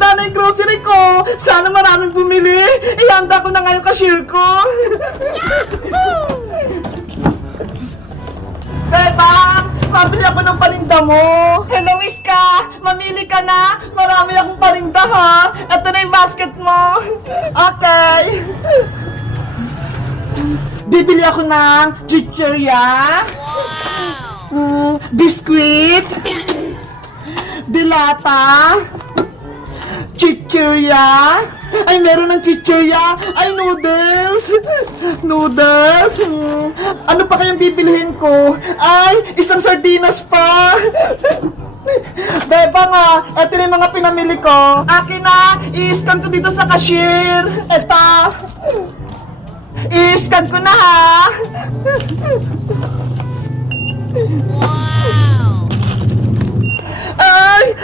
handa na yung grocery ko. Sana maraming bumili. Ihanda ko na ngayon cashier ko. Bebang, mabili ako ng paninda mo. Hello, Iska. Mamili ka na. Marami akong paninda, ha. Ito na yung basket mo. Okay. Bibili ako ng chichirya. Mm, biskuit. Dilata. Chichirya. Ay, meron ng chichirya. Ay, noodles. Noodles. Hmm. Ano pa kayang bibilihin ko? Ay, isang sardinas pa. Beba nga, eto yung mga pinamili ko. Akin na, i-scan ko dito sa cashier. Eto. I-scan ko na ha. Ay!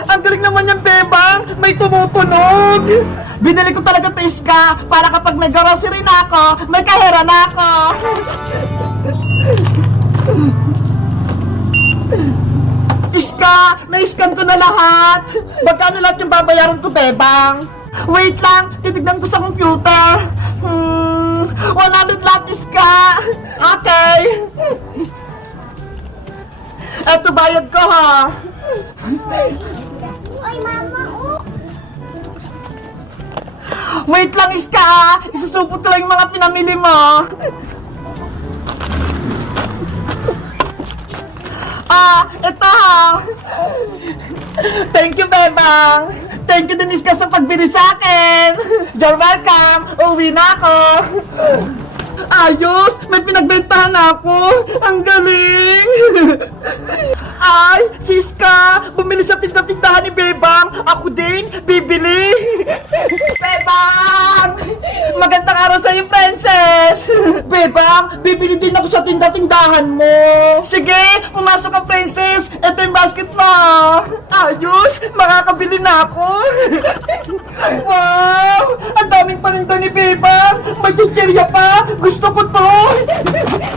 Ang galing naman yung bebang! May tumutunog! Binili ko talaga to Iska para kapag may grocery na ako, may kahera na ako! Iska! Na-scan ko na lahat! Magkano lahat yung babayaran ko, bebang? Wait lang! Titignan ko sa computer! Hmm... 100 lahat, Iska! Okay! Eto bayad ko, ha? Ay, mama, oh. Wait lang, Iska! Isusupot ko lang yung mga pinamili mo. Ah, ito ha! Thank you, Bebang! Thank you din, Iska, sa pagbili sa akin! You're welcome! Uwi na ako! Ayos! May pinagbentahan ako! Ang galing! Ay, Siska! Bumili sa tinda-tindahan Bebang! Bibili din ako sa tinda-tindahan mo! Sige! Pumasok ka, Princess! Ito yung basket mo! Ayos! Makakabili na ako! wow! Ang daming paninda ni Bebang! May chichirya pa! Gusto ko to!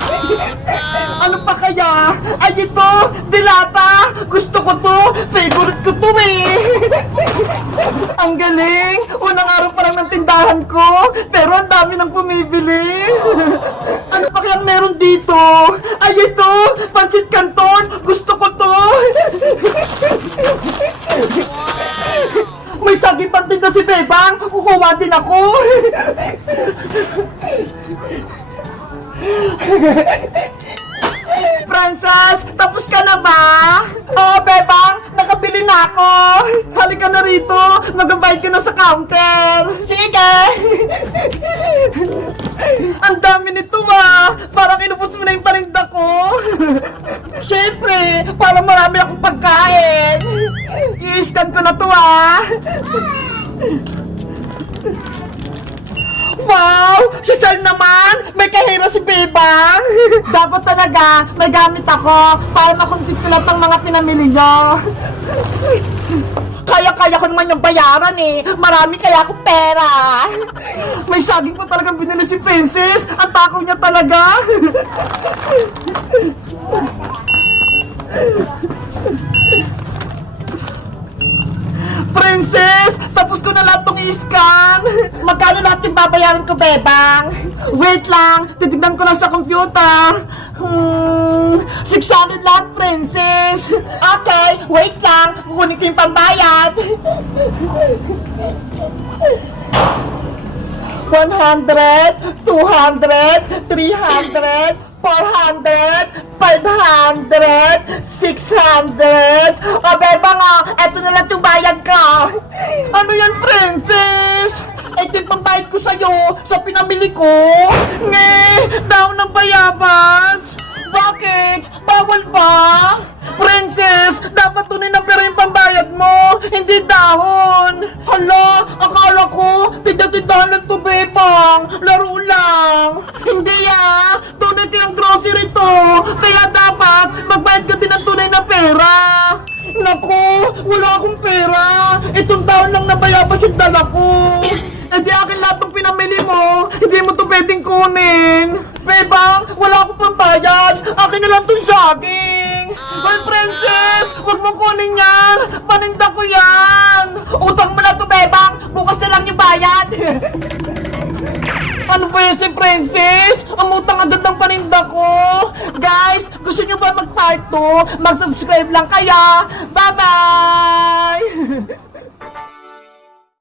ano pa kaya? Ay ito! Dilata! Gusto ko to! Favorite ko to eh! ang galing! Unang araw pa lang ng tindahan ko! Pero ang dami nang bumibili! Kaya meron dito? Ay ito! Pansit Canton! Gusto ko to! May saging pantinda si Bebang! Kukuha din ako! Frances, tapos ka na ba? Oo, Bebang, nakabili na ako. Halika na rito, magbabayad ka na sa counter. Sige. Ang dami nito ah. Parang inubos mo na yung paninda ko. Siyempre, para marami akong pagkain. I-scan ko na to ah. Wow! Sir naman! May kahero si Bebang! Dapat talaga, may gamit ako para makuntit ko lahat mga pinamili nyo. Kaya-kaya ko naman yung bayaran eh. Marami kaya akong pera. May saging pa talagang binili si Princess. Ang takaw niya talaga. Princess! Tapos ko na lahat tong i-scan! Magkano lahat yung babayaran ko, Bebang? Wait lang! Titignan ko lang sa computer! Hmm... 600 lahat, Princess! Okay, wait lang! Kukunin ko yung pambayad! 100, 200, 300, 400, 500, 600. O, beba nga, eto na lang yung bayad ka. Ano yan, princess? Ito yung pambayad ko sa'yo sa pinamili ko. Nge, daw ng bayabas. Bakit? Bawal ba? Princess, hindi dahon. Hala, akala ko, tinda-tindahan lang to, Bebang. Laro lang. Hindi ah, tunay kayang grocery to. Kaya dapat, magbayad ka din ng tunay na pera. Naku, wala akong pera. Itong taon lang nabayabas yung dala ko. Eh di akin lahat ng pinamili mo. Hindi mo to pwedeng kunin. Bebang, wala akong pambayad. Akin na lang tong saging. My princess, Huwag mong kunin yan! Paninda ko yan! Utang mo na to, Bebang! Bukas na lang yung bayad! ano ba yan si Princess? Ang utang agad ng paninda ko! Guys, gusto nyo ba mag-part 2? Mag-subscribe lang kaya! Bye-bye!